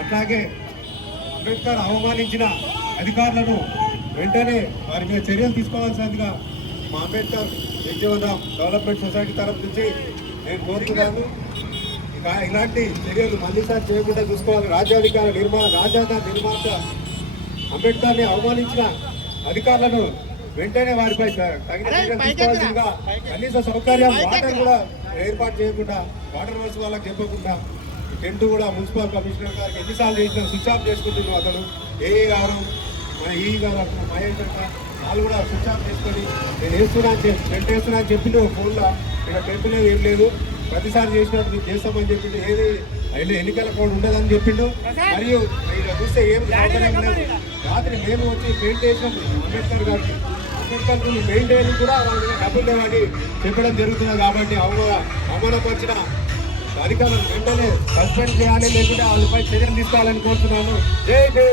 అట్లాగే అంబేద్కర్ అవమానించిన అధికారులను వెంటనే వారి మీద చర్యలు తీసుకోవాల్సిందిగా మా అంబేద్కర్ విద్యావనం డెవలప్మెంట్ సొసైటీ తరఫు నుంచి నేను కోరుతున్నాను. ఇలాంటి చర్యలు మళ్ళీసారి చేయకుండా చూసుకోవాలి. రాజ్యాంగ నిర్మాత అంబేద్కర్ని అవమానించిన అధికారులను వెంటనే వారిపై తగిన చర్యలు తీసుకోవాల్సిందిగా, కనీస సౌకర్యం వాటర్ కూడా ఏర్పాటు చేయకుండా, వాటర్ వర్క్స్ వాళ్ళకి చెప్పకుండా టెంట్ కూడా మున్సిపల్ కమిషనర్ గారికి ఎన్నిసార్లు చేసినా స్విచ్ ఆఫ్ చేసుకుంటున్నాం. అతను ఏఏ గారు మన ఈ గారు మహేష్ అంట వాళ్ళు కూడా స్విచ్ ఆఫ్ చేసుకొని నేను టెంట్ వేస్తున్నా అని చెప్పిండు ఫోన్లో. ఇక్కడ టెంట్ లేదు, ఏం లేదు, ప్రతిసారి చేసినట్టు మేము చేస్తామని చెప్పిండు. ఏది ఎన్నికల కోడ్ ఉండదని చెప్పిండు. మరియు ఇక్కడ చూస్తే ఏం సౌకర్యం లేదు. రాత్రి మేము వచ్చి పెయింట్ వేసినాం అంబేద్కర్ గారికి. అంబేద్కర్ పెయింట్ వేయడం కూడా వాళ్ళకి డబ్బులు లేవని చెప్పడం జరుగుతుంది. కాబట్టి అవమానపరిచిన అధికారులను వెంటనే సస్పెండ్ చేయాలి, లేకుంటే వాళ్ళపై చర్యలు తీసుకోవాలని కోరుతున్నాను. జై జై